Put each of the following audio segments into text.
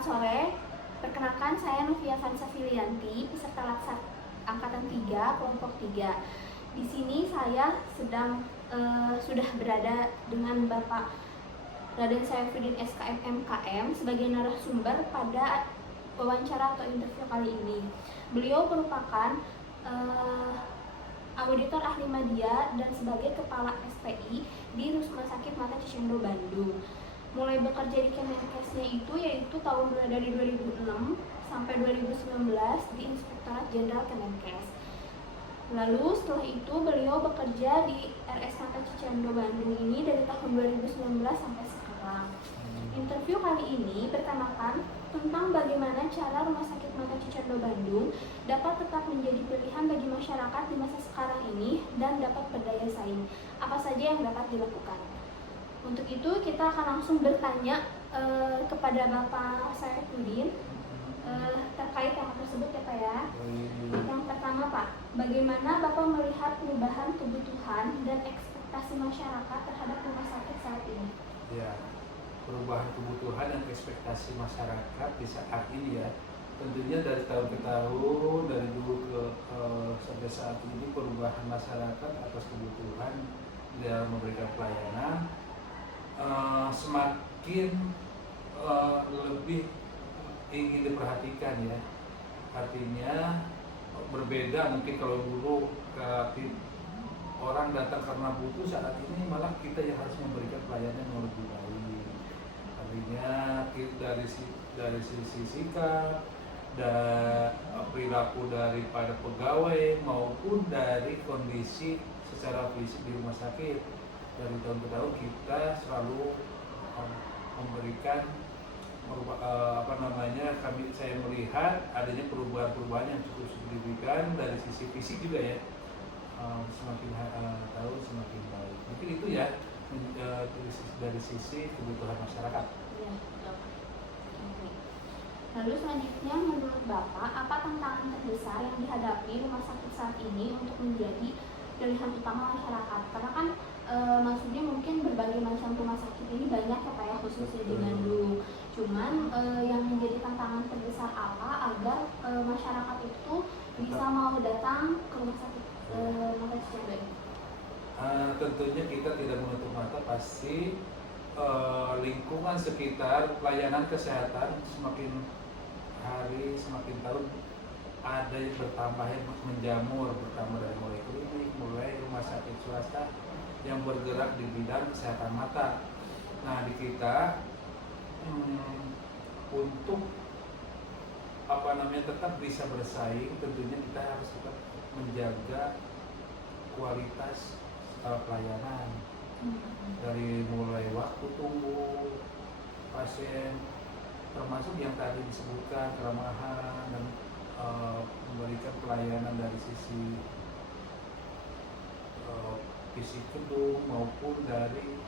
Selamat sore, perkenalkan saya Novia Vanessa Filianti, peserta Laksar Angkatan 3, kelompok 3. Di sini saya sudah berada dengan Bapak Raden Saifuddin SKM MKM sebagai narasumber pada wawancara atau interview kali ini. Beliau merupakan auditor ahli media dan sebagai kepala SPI di Rumah Sakit Mata Cicendo Bandung. Mulai bekerja di Kemenkesnya itu yaitu dari 2006 sampai 2019 di Inspektorat Jenderal Kemenkes. Lalu setelah itu beliau bekerja di RS Mata Cicendo Bandung ini dari tahun 2019 sampai sekarang. Interview kali ini bertemakan tentang bagaimana cara Rumah Sakit Mata Cicendo Bandung dapat tetap menjadi pilihan bagi masyarakat di masa sekarang ini dan dapat berdaya saing. Apa saja yang dapat dilakukan? Untuk itu kita akan langsung bertanya kepada Bapak Saifuddin terkait tema tersebut ya Pak ya. Yang pertama Pak, bagaimana Bapak melihat perubahan kebutuhan dan ekspektasi masyarakat terhadap rumah sakit saat ini? Ya, perubahan kebutuhan dan ekspektasi masyarakat di saat ini ya, tentunya dari tahun ke tahun, dari dulu sampai saat ini perubahan masyarakat atas kebutuhan dalam memberikan pelayanan semakin lebih ingin diperhatikan ya. Artinya berbeda mungkin kalau dulu orang datang karena butuh, saat ini malah kita yang harus memberikan pelayanan yang lebih baik. Artinya dari sisi sikap dan perilaku daripada pegawai maupun dari kondisi secara fisik di rumah sakit. Dari tahun ke tahun kita selalu memberikan saya melihat adanya perubahan-perubahan yang cukup signifikan dari sisi fisik juga ya. Semakin tahun semakin baik. Mungkin itu ya dari sisi kebutuhan masyarakat. Ya, betul. Lalu selanjutnya menurut Bapak, apa tantangan terbesar yang dihadapi rumah sakit saat ini untuk menjadi pilihan utama masyarakat? Karena kan maksudnya mungkin berbagai macam rumah sakit ini banyak ya Pak ya, khususnya di Bandung. Cuman yang menjadi tantangan terbesar apa agar masyarakat itu bisa mau datang ke rumah sakit Mata Cicendo ini? Tentunya kita tidak menutup mata, pasti lingkungan sekitar pelayanan kesehatan semakin hari semakin tahun ada yang bertambah, yang menjamur, bertambah dari mulai klinik, mulai rumah sakit swasta yang bergerak di bidang kesehatan mata. Nah di kita untuk tetap bisa bersaing, tentunya kita harus tetap menjaga kualitas pelayanan dari mulai waktu tunggu pasien, termasuk yang tadi disebutkan keramahan dan memberikan pelayanan dari sisi fisik gedung maupun dari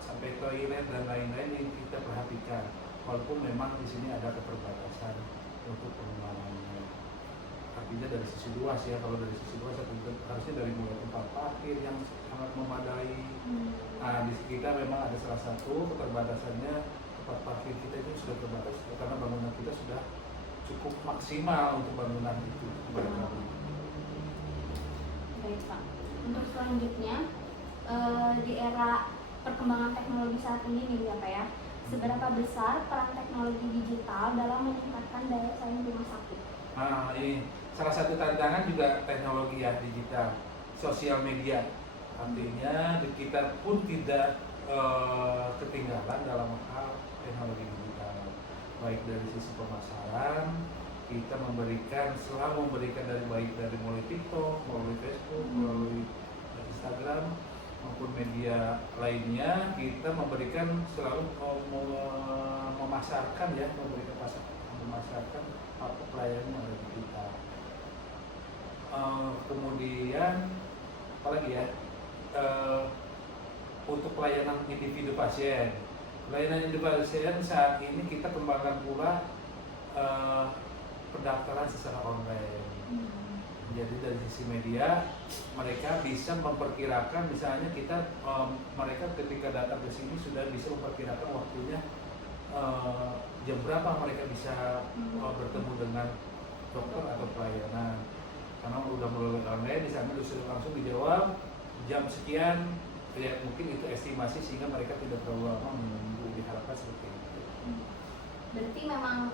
sampai toilet dan lain-lain yang kita perhatikan, walaupun memang di sini ada keterbatasan untuk pengembangannya. Artinya dari sisi luas ya, kalau dari sisi luas harusnya dari mulai tempat parkir yang sangat memadai. Nah di kita memang ada salah satu keterbatasannya, tempat parkir kita itu sudah terbatas karena bangunan kita sudah cukup maksimal untuk bangunan itu. Baik Pak. Untuk selanjutnya di era perkembangan teknologi saat ini nih ya Pak ya, seberapa besar peran teknologi digital dalam meningkatkan daya saing rumah sakit? Nah ini salah satu tantangan juga teknologi ya, digital, sosial media. Artinya kita pun tidak ketinggalan dalam hal teknologi digital, baik dari sisi pemasaran. Kita selalu memberikan baik dari mulai TikTok, melalui Facebook, melalui Instagram maupun media lainnya, kita memberikan selalu memasarkan apa pelayanan yang ada di kita. Kemudian apalagi ya, untuk pelayanan individu pasien. Pelayanan individu pasien saat ini kita kembangkan pula pendaftaran secara online. Jadi dari sisi media mereka bisa memperkirakan, misalnya mereka ketika datang ke sini sudah bisa memperkirakan waktunya jam berapa mereka bisa bertemu dengan dokter atau pelayanan. Karena udah mulai online di sana langsung dijawab jam sekian, ya mungkin itu estimasi sehingga mereka tidak terlalu lama menunggu, diharapkan seperti itu. Berarti memang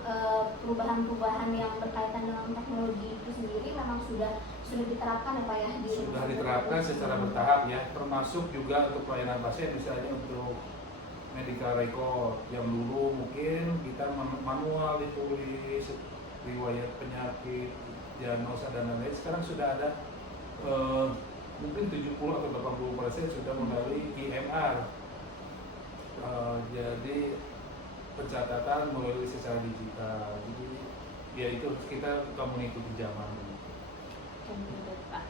perubahan-perubahan yang berkaitan dengan teknologi itu sendiri memang sudah diterapkan ya Pak ya? Sudah diterapkan secara bertahap ya, termasuk juga untuk pelayanan pasien, misalnya untuk medical record yang dulu mungkin kita manual ditulis riwayat penyakit, diagnosa dan lain-lain. Sekarang sudah ada mungkin 70 atau 80% sudah melalui IMR. Jadi pencatatan melalui secara digital. Jadi ya itu kita mengikuti zaman. Pak.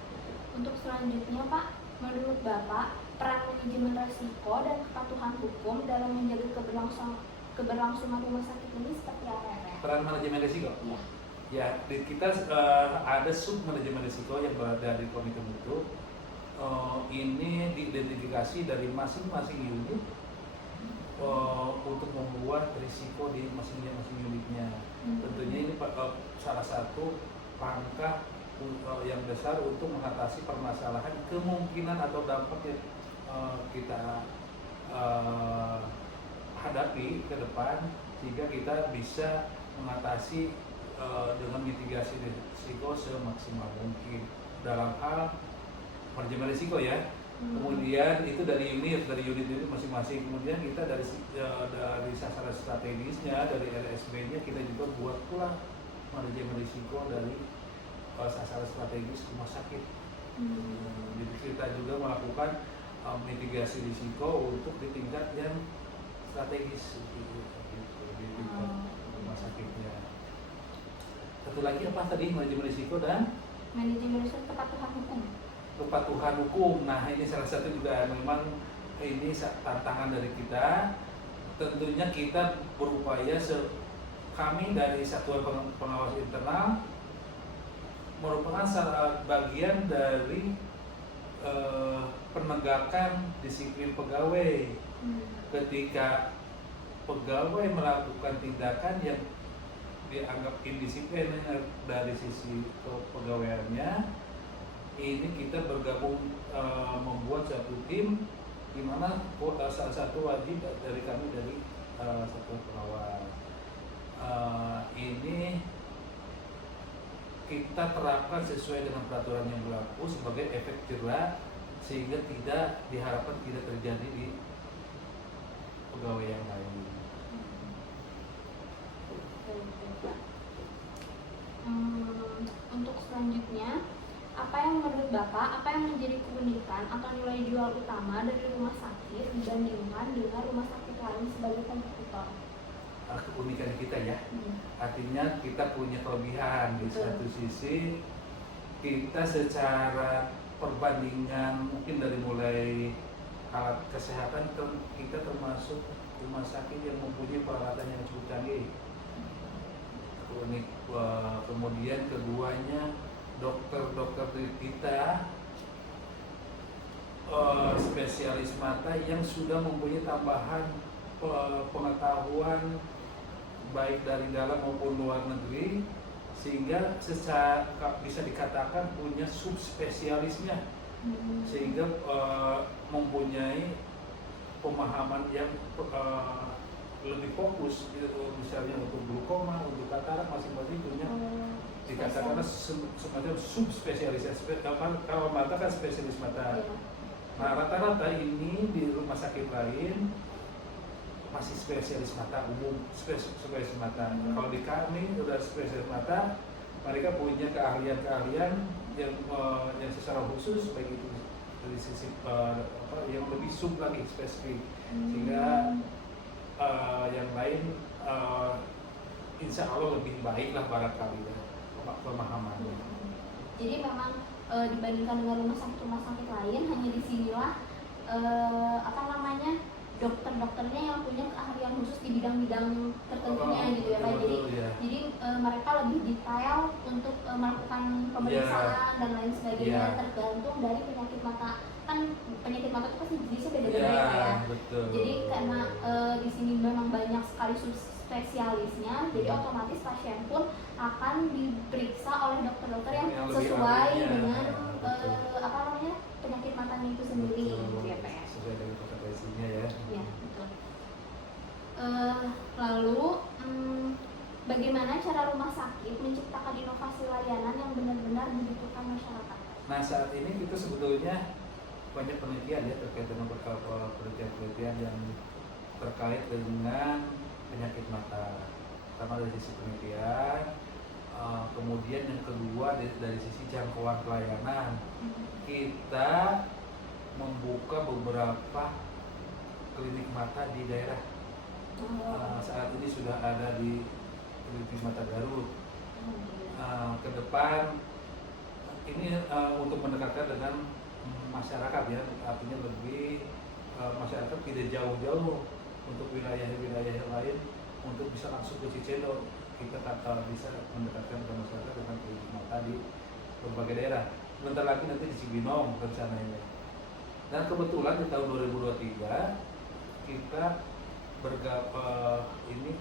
Untuk selanjutnya Pak, menurut Bapak peran manajemen risiko dan kepatuhan hukum dalam menjaga keberlangsungan rumah sakit ini seperti apa ya Pak? Peran manajemen risiko? Iya. Ya, kita ada sub manajemen risiko yang berada di komite mutu. Ini diidentifikasi dari masing-masing unit untuk membuat risiko di masing-masing unitnya. Tentunya ini salah satu langkah yang besar untuk mengatasi permasalahan kemungkinan atau dampak yang kita hadapi ke depan, sehingga kita bisa mengatasi dengan mitigasi risiko semaksimal mungkin dalam hal manajemen risiko ya. Kemudian itu dari unit ini masing-masing. Kemudian kita dari sasaran strategisnya, dari RSB-nya kita juga buat pula manajemen risiko dari sasaran strategis rumah sakit. Jadi kita juga melakukan mitigasi risiko untuk di tingkat yang strategis di tingkat rumah sakitnya. Satu lagi apa tadi, manajemen risiko dan manajemen risiko kepatuhan hukum. Kepatuhan hukum. Nah, ini salah satu juga memang ini tantangan dari kita. Tentunya kita berupaya kami dari Satuan Pengawas Internal merupakan salah bagian dari penegakan disiplin pegawai. Ketika pegawai melakukan tindakan yang dianggap indisiplin dari sisi kepegawaiannya, ini kita bergabung membuat satu tim di mana salah satu wajib dari kami dari Satuan Pengawas. Ini kita terapkan sesuai dengan peraturan yang berlaku sebagai efek jerah, sehingga diharapkan tidak terjadi di pegawai yang lain. Untuk selanjutnya, apa yang menurut Bapak, apa yang menjadi keunikan atau nilai jual utama dari rumah sakit dibandingkan dengan rumah sakit lain sebagai kompetitor? Keunikan kita ya, artinya kita punya kelebihan. Di satu sisi kita secara perbandingan mungkin dari mulai alat kesehatan, kita termasuk rumah sakit yang mempunyai peralatan yang cukup canggih. Kemudian keduanya, dokter-dokter kita spesialis mata yang sudah mempunyai tambahan pengetahuan baik dari dalam maupun luar negeri, sehingga bisa dikatakan punya subspesialisnya, sehingga mempunyai pemahaman yang lebih fokus, misalnya untuk glaukoma, untuk katarak, masing-masing punya dikatakan semacam subspesialisasi. Kalau mata kan spesialis mata. Nah, rata-rata ini di rumah sakit lain masih spesialis mata umum, spesialis mata. Kalau di kami udah spesialis mata, mereka punya keahlian-keahlian yang secara khusus, baik itu dari sisi yang lebih sub lagi, spesifik, sehingga yang lain insya Allah lebih baik lah barangkali ya, pemahamannya. Jadi memang dibandingkan dengan rumah sakit lain, hanya disinilah dokter-dokternya yang punya keahlian khusus di bidang-bidang tertentunya gitu ya Pak. Jadi mereka lebih detail untuk melakukan pemeriksaan dan lain sebagainya, tergantung dari penyakit mata. Kan penyakit mata itu pasti jenisnya beda-beda ya Pak ya. Betul. Jadi karena di sini memang banyak sekali spesialisnya, jadi otomatis pasien pun akan diperiksa oleh dokter-dokter yang Yang lebih sesuai ahlinya. dengan Betul. apa namanya, penyakit matanya itu sendiri, gitu ya Pak ya. Sesuai dengan kompetensinya ya. Ya, betul. Lalu bagaimana cara rumah sakit menciptakan inovasi layanan yang benar-benar dibutuhkan masyarakat? Nah, saat ini kita sebetulnya banyak penelitian ya terkait dengan penelitian-penelitian yang terkait dengan penyakit mata. Pertama dari sisi penelitian, kemudian yang kedua dari sisi jangkauan pelayanan. Kita membuka beberapa klinik mata di daerah. Saat ini sudah ada di Klinik Mata Garut. Ke depan ini untuk mendekatkan dengan masyarakat ya, artinya lebih masyarakat tidak jauh-jauh untuk wilayah-wilayah yang lain untuk bisa langsung ke Cicendo. Kita bisa mendekatkan ke masyarakat dengan klinik mata di berbagai daerah. Sebentar lagi nanti di Cibinong rencananya. Dan kebetulan di tahun 2023 kita ini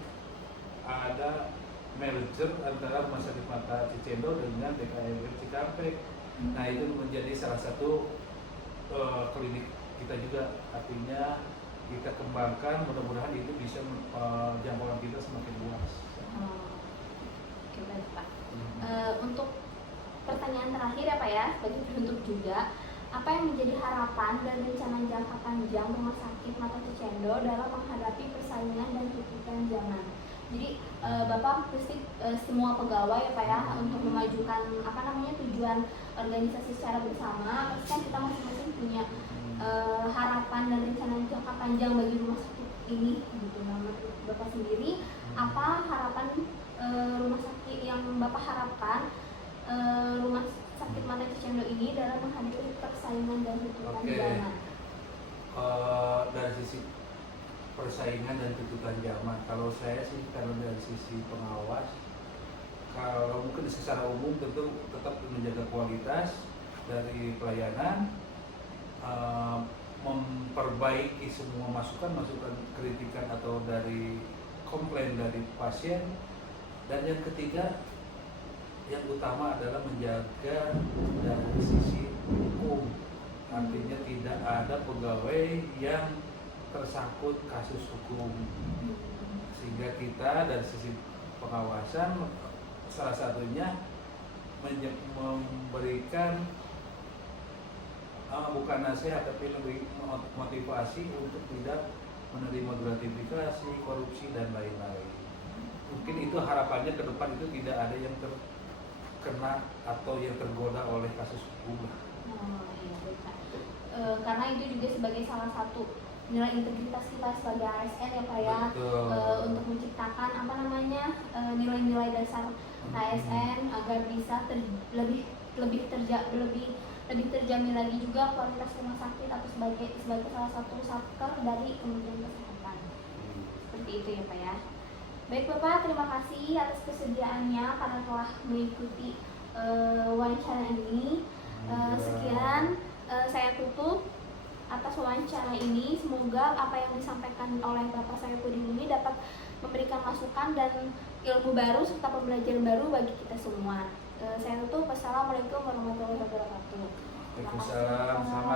ada merger antara Rumah Sakit Mata Cicendo dengan DKMR Cikampek. Nah, itu menjadi salah satu klinik kita juga, artinya kita kembangkan, mudah-mudahan itu bisa jangkauan kita semakin luas. Oke, baik Pak. Untuk pertanyaan terakhir ya Pak ya, sebagai penutup juga, apa yang menjadi harapan dan rencana jangka panjang Rumah Sakit Mata Cicendo dalam menghadapi persaingan dan tuntutan zaman? Jadi Bapak pasti semua pegawai ya Pak ya, untuk memajukan apa namanya tujuan organisasi secara bersama, pasti kan kita masing-masing punya harapan dan rencana jangka panjang bagi rumah sakit ini gitu. Menurut Bapak sendiri, apa harapan rumah sakit yang Bapak harapkan Rumah Sakit Mata Cicendo ini dalam menghadapi persaingan dan tuntutan zaman? Dari sisi persaingan dan tuntutan zaman, kalau saya sih karena dari sisi pengawas, kalau mungkin secara umum tentu tetap menjaga kualitas dari pelayanan, memperbaiki semua masukan kritikan atau dari komplain dari pasien, dan yang ketiga yang utama adalah menjaga dari sisi hukum, artinya tidak ada pegawai yang tersangkut kasus hukum, sehingga kita dari sisi pengawasan salah satunya memberikan bukan nasihat tapi lebih motivasi untuk tidak menerima gratifikasi, korupsi dan lain-lain. Mungkin itu harapannya ke depan itu tidak ada yang terkena atau yang tergoda oleh kasus hukum. Iya, betul. Karena itu juga sebagai salah satu nilai integritas kita sebagai ASN ya Pak ya, untuk menciptakan apa namanya nilai-nilai dasar ASN agar bisa lebih terjamin lagi juga kualitas rumah sakit atau sebagai salah satu satker dari Kementerian Kesehatan. Seperti itu ya Pak ya. Baik Bapak, terima kasih atas kesediaannya karena telah mengikuti wawancara ini. Sekian saya tutup atas wawancara ini. Semoga apa yang disampaikan oleh Bapak Saifuddin ini dapat memberikan masukan dan ilmu baru serta pembelajaran baru bagi kita semua. Saya tutup. Wassalamualaikum warahmatullahi wabarakatuh. Waalaikumsalam.